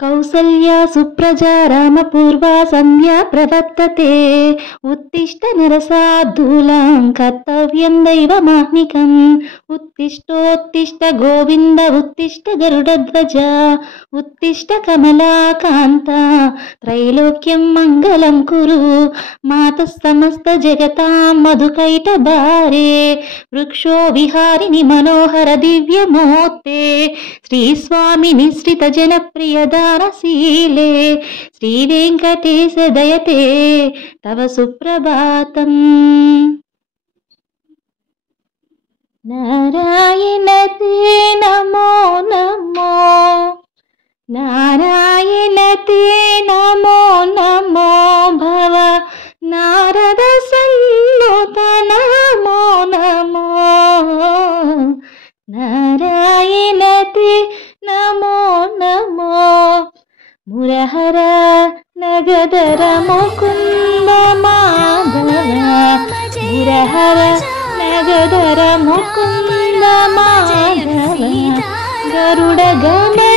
कौसल्या सुप्रजा रामपूर्वा सन्ध्या प्रवर्तते उत्तिष्ठ नरसार्दूलं कर्तव्यं दैवमाह्निकम् उत्तिष्ठोत्तिष्ठ गोविन्द उत्तिष्ठ गरुडध्वज उत्तिष्ठ कमलाकान्ता त्रैलोक्यं मङ्गलं कुरु मातः समस्त जगतां मधुकैटभारे वृक्षो विहारिणि मनोहर दिव्यमूर्ते श्रीस्वामिनि श्रितजनप्रियदानशीले श्रीवेङ्कटेश दयते तव सुप्रभातम्। नारायण ते नमो नमो नारायण ते नमो नमो भव नारद सन्नुत नमो नमो नारायण ते नमो नमो मुरहर नगधर मुकुंद माधव मुरहर नगधर मुकुंद माधव गरुड़ गमन